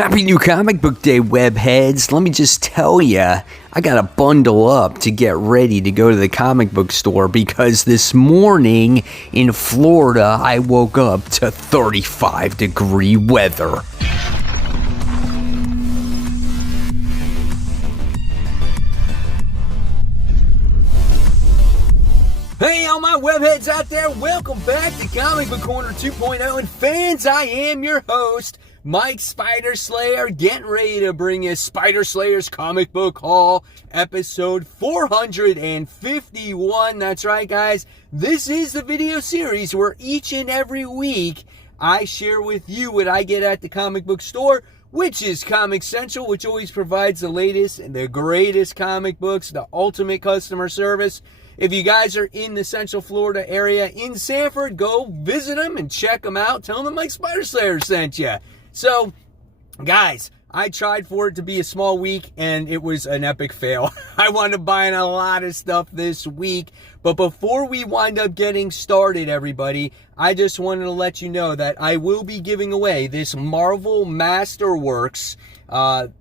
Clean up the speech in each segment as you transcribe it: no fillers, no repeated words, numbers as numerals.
Happy New Comic Book Day, webheads. Let me just tell ya, I gotta bundle up to get ready to go to the comic book store because this morning in Florida, I woke up to 35-degree weather. Hey, all my webheads out there, welcome back to Comic Book Corner 2.0. And fans, I am your host, Mike Spider Slayer, getting ready to bring you Spider Slayer's Comic Book Haul, episode 451. That's right, guys. This is the video series where each and every week I share with you what I get at the comic book store, which is Comic Central, which always provides the latest and the greatest comic books, the ultimate customer service. If you guys are in the Central Florida area in Sanford, go visit them and check them out. Tell them Mike Spider Slayer sent you. So, guys, I tried for it to be a small week, and it was an epic fail. I wound up buying a lot of stuff this week. But before we wind up getting started, everybody, I just wanted to let you know that I will be giving away this Marvel Masterworks,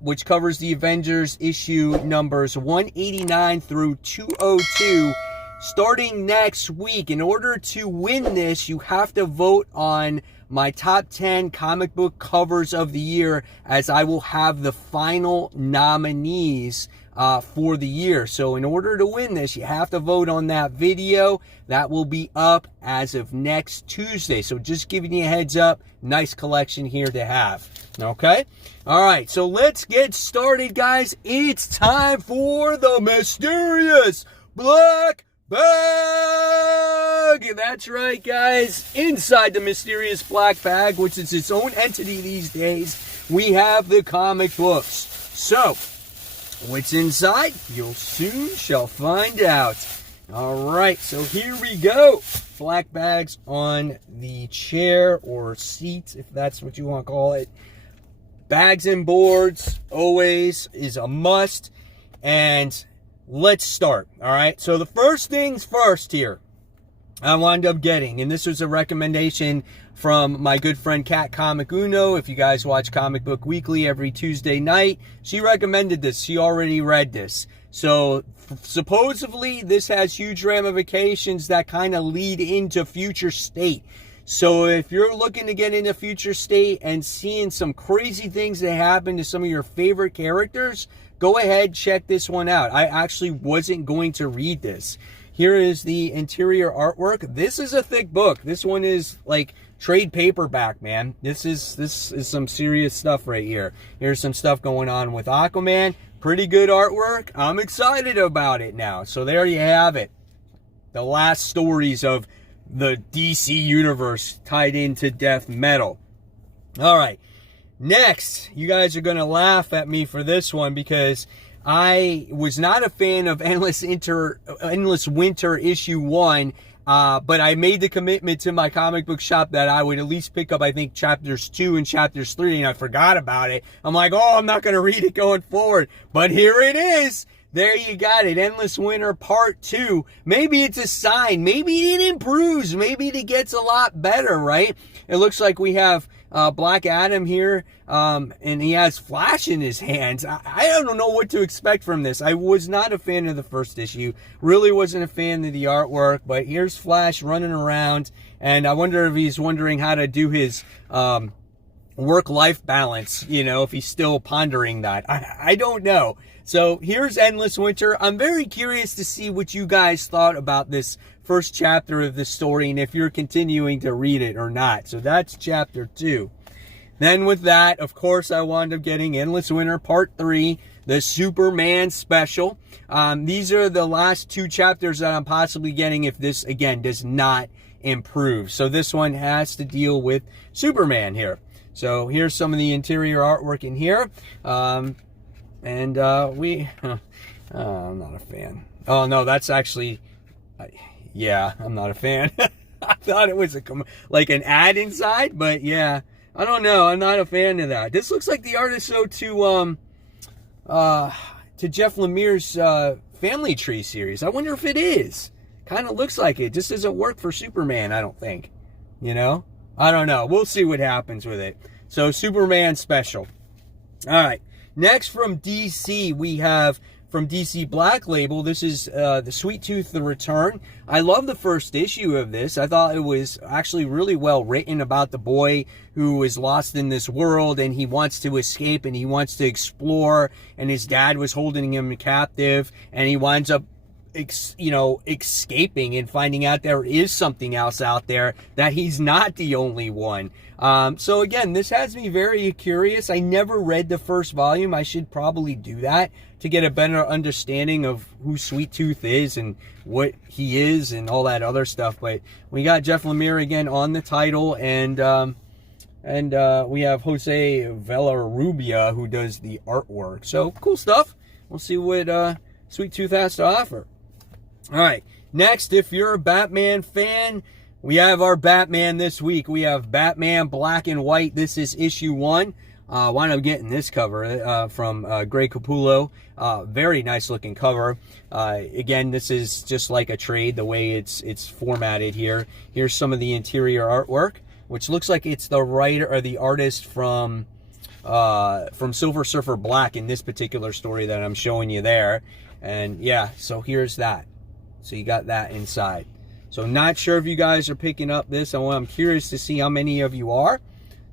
which covers the Avengers issue numbers 189 through 202, starting next week. In order to win this, you have to vote on my top 10 comic book covers of the year, as I will have the final nominees for the year. So in order to win this, you have to vote on that video. That will be up as of next Tuesday. So just giving you a heads up, nice collection here to have. Okay? All right, so let's get started, guys. It's time for the mysterious Black Bag! That's right, guys. Inside the mysterious Black Bag, which is its own entity these days, we have the comic books. So, what's inside? You'll soon shall find out. All right, so here we go. Black bags on the chair or seat, if that's what you want to call it. Bags and boards always is a must. And let's start. All right, so the first things first here, I wound up getting, and this was a recommendation from my good friend Kat Comic Uno. If you guys watch Comic Book Weekly every Tuesday night, she recommended this. She already read this. So supposedly this has huge ramifications that kind of lead into Future State. So if you're looking to get into Future State and seeing some crazy things that happen to some of your favorite characters, go ahead, check this one out. I actually wasn't going to read this. Here is the interior artwork. This is a thick book. This one is like trade paperback, man. This is some serious stuff right here. Here's some stuff going on with Aquaman. Pretty good artwork. I'm excited about it now. So there you have it. The last stories of the DC universe tied into death metal. All right. Next, you guys are going to laugh at me for this one because I was not a fan of Endless Winter issue 1, but I made the commitment to my comic book shop that I would at least pick up, I think, chapters 2 and chapters 3, and I forgot about it. I'm like, oh, I'm not going to read it going forward. But here it is. There you got it. Endless Winter Part 2. Maybe it's a sign. Maybe it improves. Maybe it gets a lot better, right? It looks like we have Black Adam here, and he has Flash in his hands. I don't know what to expect from this. I was not a fan of the first issue. Really wasn't a fan of the artwork, but here's Flash running around, and I wonder if he's wondering how to do his work-life balance, you know, if he's still pondering that. I don't know. So here's Endless Winter. I'm very curious to see what you guys thought about this first chapter of the story and if you're continuing to read it or not. So that's chapter 2. Then with that, of course, I wound up getting Endless Winter Part 3, the Superman special. These are the last 2 chapters that I'm possibly getting if this, again, does not improve. So this one has to deal with Superman here. So here's some of the interior artwork in here. I'm not a fan. Oh, no, that's actually, yeah, I'm not a fan. I thought it was like an ad inside, but yeah, I don't know. I'm not a fan of that. This looks like the artist to Jeff Lemire's Family Tree series. I wonder if it is. Kind of looks like it. Just doesn't work for Superman, I don't think. You know? I don't know. We'll see what happens with it. So, Superman special. All right. Next from DC, we have from DC Black Label. This is the Sweet Tooth: The Return. I love the first issue of this. I thought it was actually really well written about the boy who is lost in this world and he wants to escape and he wants to explore, and his dad was holding him captive, and he winds up escaping and finding out there is something else out there, that he's not the only one. So again, this has me very curious. I never read the first volume. I should probably do that to get a better understanding of who Sweet Tooth is and what he is and all that other stuff. But we got Jeff Lemire again on the title, and we have Jose Villarrubia who does the artwork. So cool stuff. We'll see what Sweet Tooth has to offer. All right, next, if you're a Batman fan, we have our Batman this week. We have Batman Black and White. This is issue 1. Wound up getting this cover from Greg Capullo. Very nice looking cover. Again, this is just like a trade, the way it's formatted here. Here's some of the interior artwork, which looks like it's the writer or the artist from Silver Surfer Black in this particular story that I'm showing you there. And yeah, so here's that. So you got that inside. So not sure if you guys are picking up this. I'm curious to see how many of you are.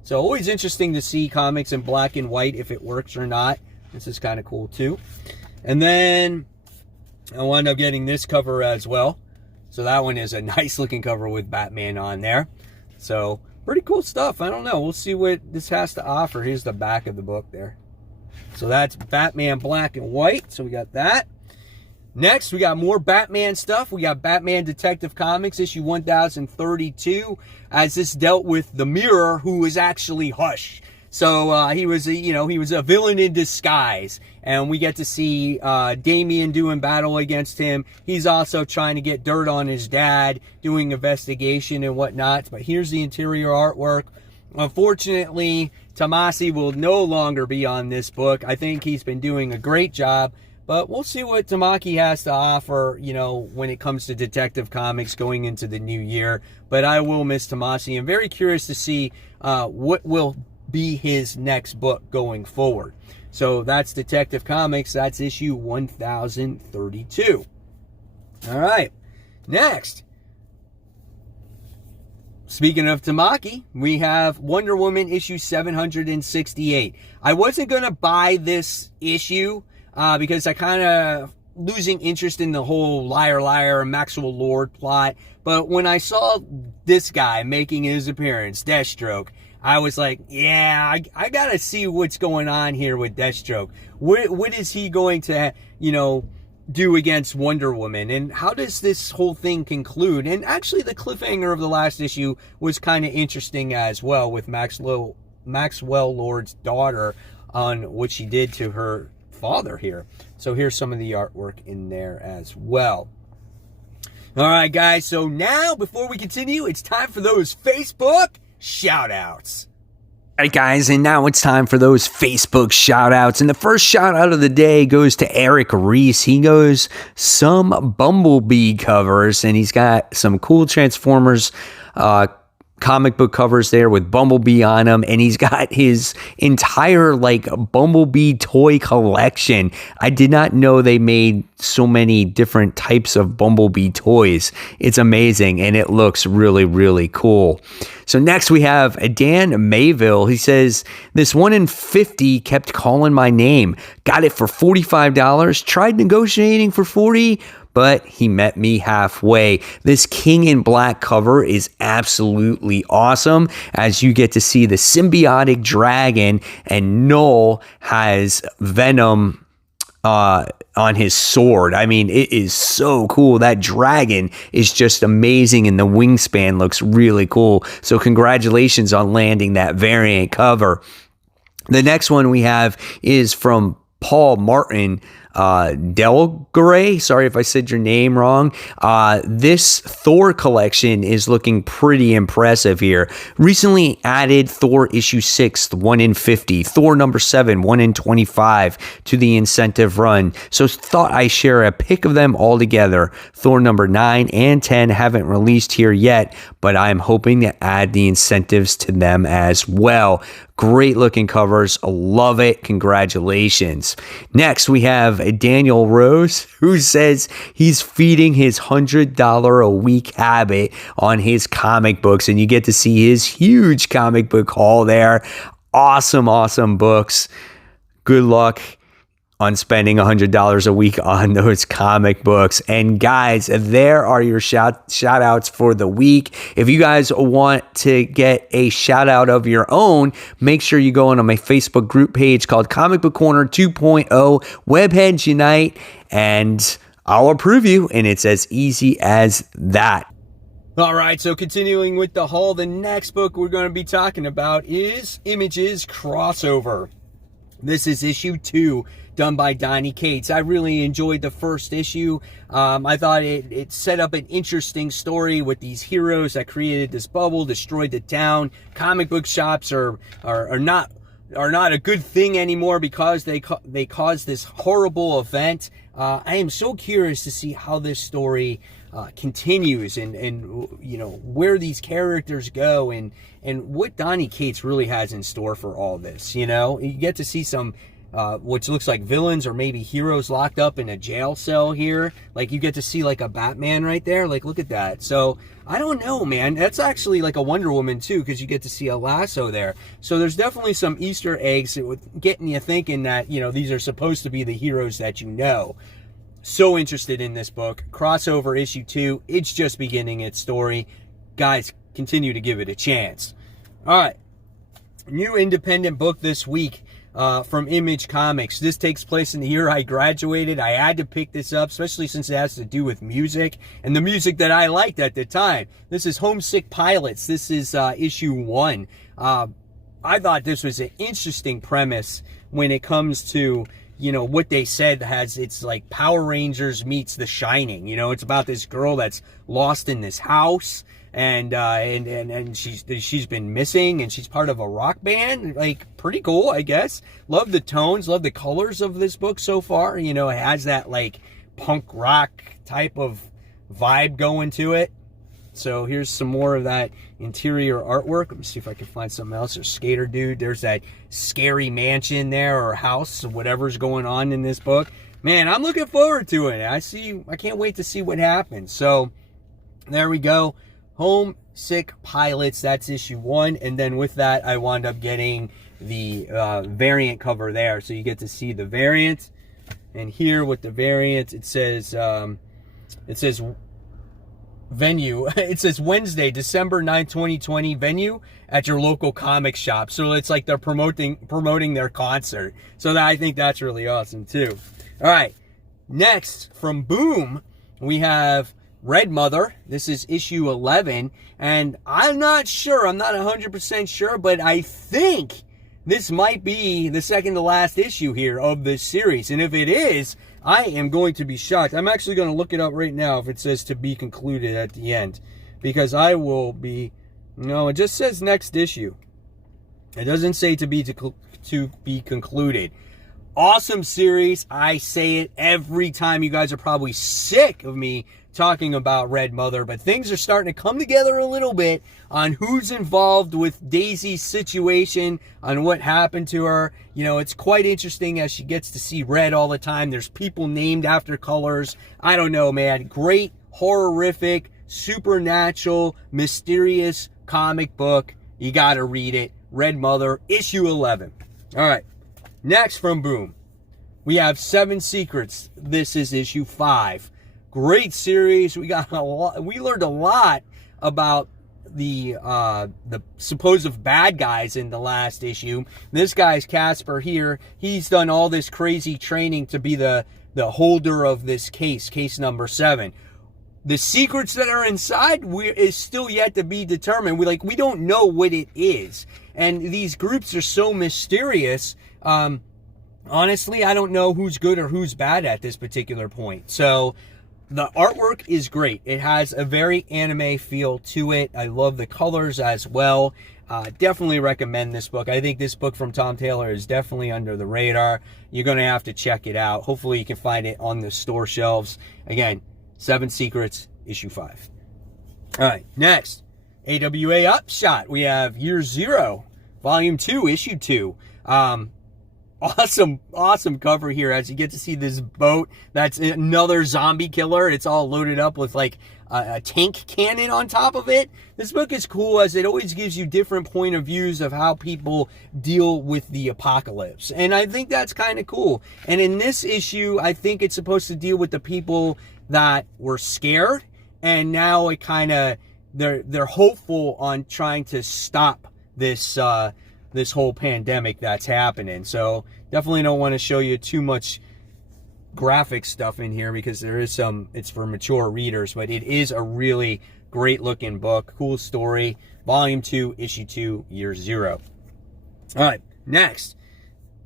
So always interesting to see comics in black and white, if it works or not. This is kind of cool too. And then I wound up getting this cover as well. So that one is a nice looking cover with Batman on there. So pretty cool stuff. I don't know. We'll see what this has to offer. Here's the back of the book there. So that's Batman Black and White. So we got that. Next, we got more Batman stuff. We got Batman Detective Comics, issue 1032, as this dealt with the Mirror, who was actually Hush. So he was a villain in disguise, and we get to see Damian doing battle against him. He's also trying to get dirt on his dad, doing investigation and whatnot. But here's the interior artwork. Unfortunately, Tomasi will no longer be on this book. I think he's been doing a great job. But we'll see what Tamaki has to offer, when it comes to Detective Comics going into the new year. But I will miss Tomasi. I'm very curious to see what will be his next book going forward. So that's Detective Comics. That's issue 1032. All right. Next. Speaking of Tamaki, we have Wonder Woman issue 768. I wasn't going to buy this issue because I kind of losing interest in the whole Liar Maxwell Lord plot. But when I saw this guy making his appearance, Deathstroke, I was like, yeah, I got to see what's going on here with Deathstroke. What is he going to, do against Wonder Woman? And how does this whole thing conclude? And actually, the cliffhanger of the last issue was kind of interesting as well, with Maxwell Lord's daughter on what she did to her father here. So here's some of the artwork in there as well. All right, guys. So now, before we continue, it's time for those Facebook shout-outs. All right, guys, and now it's time for those Facebook shout-outs. And the first shout-out of the day goes to Eric Reese. He goes some Bumblebee covers, and he's got some cool Transformers comic book covers there with Bumblebee on them, and he's got his entire Bumblebee toy collection. I did not know they made so many different types of Bumblebee toys. It's amazing, and it looks really, really cool. So next we have Dan Mayville. He says, this 1 in 50 kept calling my name. Got it for $45. Tried negotiating for $40, but he met me halfway. This King in Black cover is absolutely awesome, as you get to see the symbiotic dragon, and Null has Venom on his sword. I mean, it is so cool. That dragon is just amazing, and the wingspan looks really cool. So congratulations on landing that variant cover. The next one we have is from Paul Martin. Delgray. Sorry if I said your name wrong. This Thor collection is looking pretty impressive here. Recently added Thor issue 6, 1 in 50, Thor number 7, 1 in 25 to the incentive run. So thought I share a pick of them all together. Thor number 9 and 10 haven't released here yet, but I'm hoping to add the incentives to them as well. Great looking covers. Love it. Congratulations. Next, we have Daniel Rose, who says he's feeding his $100 a week habit on his comic books, and you get to see his huge comic book haul there. Awesome, awesome books. Good luck on spending $100 a week on those comic books. And guys, there are your shout outs for the week. If you guys want to get a shout out of your own, make sure you go on my Facebook group page called Comic Book Corner 2.0 Webheads Unite, and I'll approve you, and it's as easy as that. All right, so continuing with the haul, the next book we're going to be talking about is Image's Crossover. This is issue 2, done by Donny Cates. I really enjoyed the first issue. I thought it set up an interesting story with these heroes that created this bubble, destroyed the town. Comic book shops are not a good thing anymore because they caused this horrible event. I am so curious to see how this story continues and you know where these characters go and what Donny Cates really has in store for all this. You know, you get to see some which looks like villains or maybe heroes locked up in a jail cell here. Like you get to see like a Batman right there. Like look at that. So I don't know, man. That's actually like a Wonder Woman too, because you get to see a lasso there. So there's definitely some Easter eggs getting you thinking that, you know, these are supposed to be the heroes that you know. So interested in this book. Crossover issue 2. It's just beginning its story. Guys, continue to give it a chance. All right. New independent book this week from Image Comics. This takes place in the year I graduated. I had to pick this up, especially since it has to do with music and the music that I liked at the time. This is Homesick Pilots. This is issue 1. I thought this was an interesting premise when it comes to, you know, what they said has, it's like Power Rangers meets The Shining. You know, it's about this girl that's lost in this house and she's been missing and she's part of a rock band. Like, pretty cool, I guess. Love the tones, love the colors of this book so far. You know, it has that like punk rock type of vibe going to it. So here's some more of that interior artwork. Let me see if I can find something else. There's Skater Dude. There's that scary mansion there or house, whatever's going on in this book. Man, I'm looking forward to it. I can't wait to see what happens. So there we go. Homesick Pilots, that's issue 1. And then with that, I wound up getting the variant cover there. So you get to see the variant. And here with the variant, it says venue. It says Wednesday, December 9, 2020, venue at your local comic shop. So it's like they're promoting their concert. So I think that's really awesome too. All right. Next, from Boom, we have Red Mother. This is issue 11. And I'm not sure. I'm not 100% sure, but I think this might be the second to last issue here of this series. And if it is, I am going to be shocked. I'm actually going to look it up right now if it says to be concluded at the end. Because I will be... No, it just says next issue. It doesn't say to be concluded. Awesome series. I say it every time. You guys are probably sick of me talking about Red Mother, but things are starting to come together a little bit on who's involved with Daisy's situation, on what happened to her. You know, it's quite interesting as she gets to see red all the time. There's people named after colors. I don't know, man. Great, horrific, supernatural, mysterious comic book. You gotta read it. Red Mother, issue 11. All right. Next from Boom, we have 7 Secrets. This is issue 5. Great series. We learned a lot about the supposed bad guys in the last issue. This guy's Casper here. He's done all this crazy training to be the holder of this case number 7. The secrets that are inside is still yet to be determined. We don't know what it is. And these groups are so mysterious. honestly, I don't know who's good or who's bad at this particular point. So the artwork is great. It has a very anime feel to it. I love the colors as well. Definitely recommend this book. I think this book from Tom Taylor is definitely under the radar. You're going to have to check it out. Hopefully you can find it on the store shelves. Again, 7 Secrets, issue 5. All right, next, AWA Upshot. We have Year Zero, Volume 2, Issue 2. Awesome cover here as you get to see this boat that's another zombie killer. It's all loaded up with like a tank cannon on top of it. This book is cool as it always gives you different point of views of how people deal with the apocalypse. And I think that's kind of cool. And in this issue, I think it's supposed to deal with the people that were scared, and now it kind of they're hopeful on trying to stop this this whole pandemic that's happening. So definitely don't want to show you too much graphic stuff in here because there is some, it's for mature readers, but it is a really great looking book. Cool story. Volume 2, Issue 2, Year Zero. All right, next.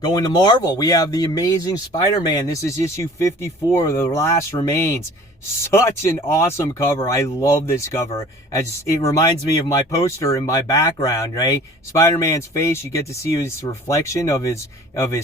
Going to Marvel, we have The Amazing Spider-Man. This is issue 54, The Last Remains. Such an awesome cover. I love this cover. As it reminds me of my poster in my background, right? Spider-Man's face, you get to see his reflection of his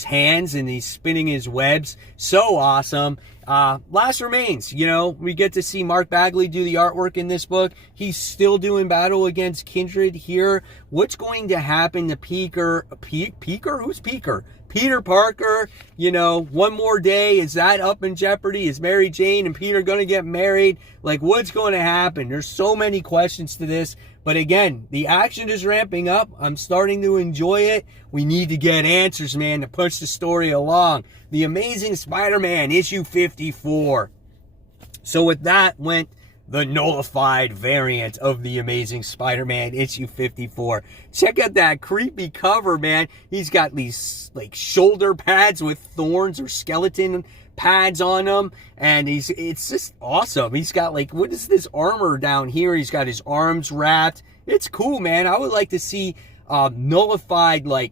hands, and he's spinning his webs. So awesome. Last Remains, you know, we get to see Mark Bagley do the artwork in this book. He's still doing battle against Kindred here. What's going to happen to Peter? Who's Peter? Peter Parker, you know, one more day. Is that up in jeopardy? Is Mary Jane and Peter going to get married? Like, what's going to happen? There's so many questions to this. But again, the action is ramping up. I'm starting to enjoy it. We need to get answers, man, to push the story along. The Amazing Spider-Man, issue 54. So with that went the nullified variant of The Amazing Spider-Man, issue 54. Check out that creepy cover, man. He's got these, like, shoulder pads with thorns or skeleton pads on them, and it's just awesome. He's got, like, what is this armor down here? He's got his arms wrapped. It's cool, man. I would like to see nullified, like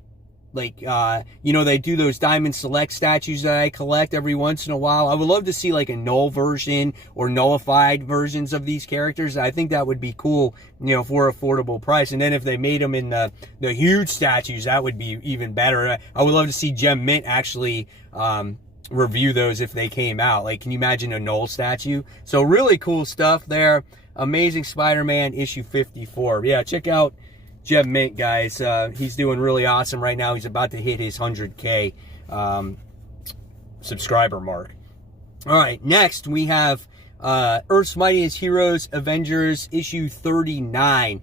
you know, they do those Diamond Select statues that I collect every once in a while. I would love to see like a null version or nullified versions of these characters. I think that would be cool, you know, for affordable price. And then if they made them in the huge statues, that would be even better. I would love to see Gem Mint actually review those if they came out. Like, can you imagine a null statue? So really cool stuff there. Amazing Spider-Man, issue 54. Yeah, check out Gem Mint, guys. He's doing really awesome right now. He's about to hit his 100K subscriber mark. All right, next we have Earth's Mightiest Heroes, Avengers, issue 39.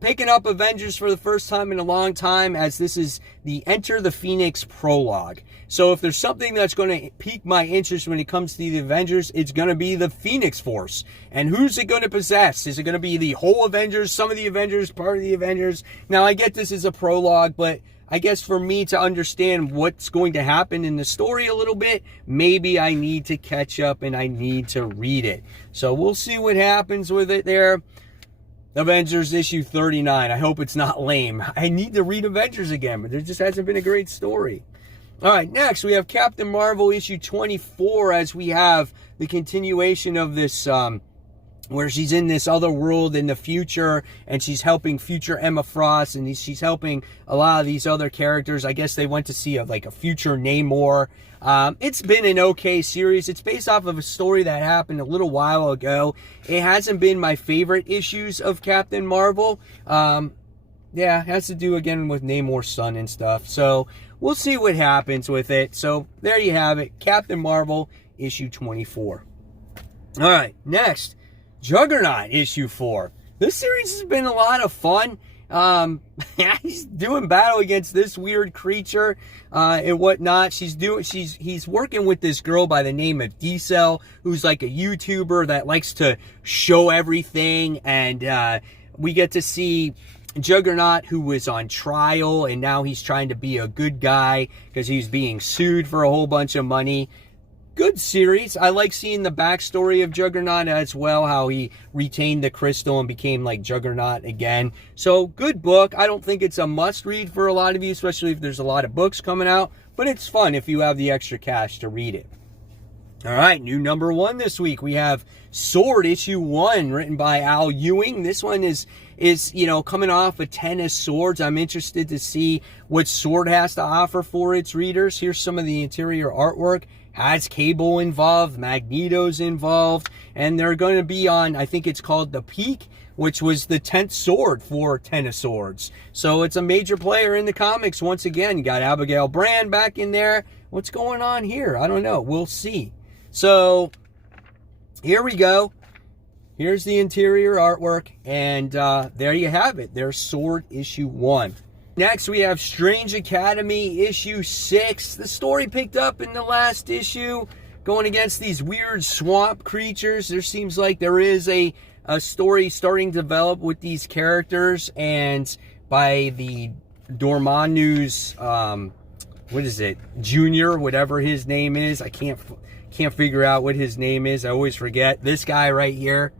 Picking up Avengers for the first time in a long time, as this is the Enter the Phoenix prologue. So if there's something that's going to pique my interest when it comes to the Avengers, it's going to be the Phoenix Force. And who's it going to possess? Is it going to be the whole Avengers, some of the Avengers, part of the Avengers? Now, I get this is a prologue, but I guess for me to understand what's going to happen in the story a little bit, maybe I need to catch up and I need to read it. So we'll see what happens with it there. Avengers issue 39. I hope it's not lame. I need to read Avengers again, but there just hasn't been a great story. All right, next we have Captain Marvel issue 24, as we have the continuation of this where she's in this other world in the future, and she's helping future Emma Frost, and she's helping a lot of these other characters. I guess they went to see a future Namor. It's been an okay series. It's based off of a story that happened a little while ago. It hasn't been my favorite issues of Captain Marvel. Yeah, it has to do again with Namor's son and stuff. So we'll see what happens with it. So there you have it. Captain Marvel issue 24. All right, next. Juggernaut issue 4. This series has been a lot of fun. He's doing battle against this weird creature and whatnot. He's working with this girl by the name of Diesel, who's like a YouTuber that likes to show everything. And we get to see Juggernaut, who was on trial, and now he's trying to be a good guy because he's being sued for a whole bunch of money. good series. I like seeing the backstory of Juggernaut as well, how he retained the crystal and became like Juggernaut again. So good book. I don't think it's a must read for a lot of you, especially if there's a lot of books coming out, but it's fun if you have the extra cash to read it. All right, new number 1 this week. We have Sword issue 1, written by Al Ewing. This one is coming off a 10 of Swords. I'm interested to see what Sword has to offer for its readers. Here's some of the interior artwork. Has Cable involved, Magneto's involved, and they're going to be on, I think it's called the Peak, which was the 10th sword for 10 of Swords. So it's a major player in the comics once again. You got Abigail Brand back in there. What's going on here? I don't know. We'll see. So here we go. Here's the interior artwork, and there you have it. There's Sword issue 1. Next, we have Strange Academy issue 6. The story picked up in the last issue, going against these weird swamp creatures. There seems like there is a story starting to develop with these characters, and by the Dormammu's, what is it, Junior, whatever his name is. I can't figure out what his name is. I always forget. This guy right here.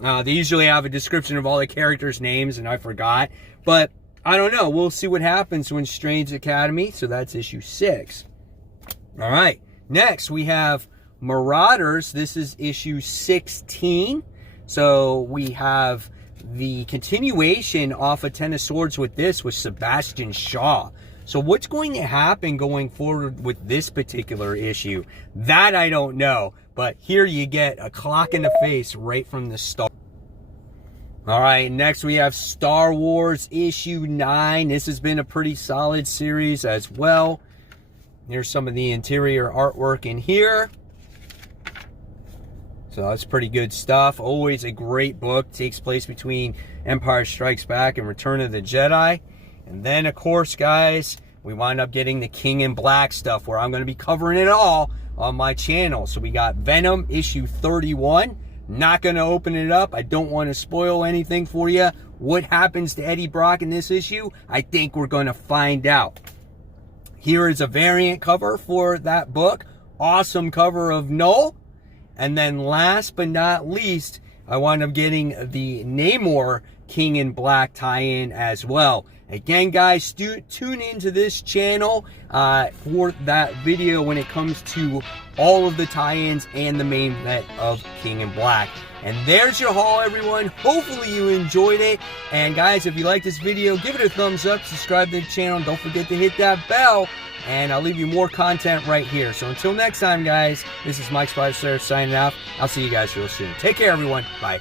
They usually have a description of all the characters' names, and I forgot. But I don't know. We'll see what happens when Strange Academy. So that's issue 6. All right. Next, we have Marauders. This is issue 16. So we have the continuation off of 10 of Swords with this, with Sebastian Shaw. So what's going to happen going forward with this particular issue? That I don't know. But here you get a clock in the face right from the start. All right, next we have Star Wars issue 9. This has been a pretty solid series as well. Here's some of the interior artwork in here. So that's pretty good stuff. Always a great book. Takes place between Empire Strikes Back and Return of the Jedi. And then, of course, guys, we wind up getting the King in Black stuff, where I'm going to be covering it all on my channel. So we got Venom issue 31. Not going to open it up. I don't want to spoil anything for you. What happens to Eddie Brock in this issue? I think we're going to find out. Here is a variant cover for that book. Awesome cover of Null. And then last but not least, I wound up getting the Namor King in Black tie-in as well. Again, guys, tune into this channel for that video when it comes to all of the tie-ins and the main event of King in Black. And there's your haul, everyone. Hopefully you enjoyed it. And guys, if you like this video, give it a thumbs up, subscribe to the channel, don't forget to hit that bell, and I'll leave you more content right here. So until next time, guys, this is Mike Spider signing off. I'll see you guys real soon. Take care, everyone. Bye.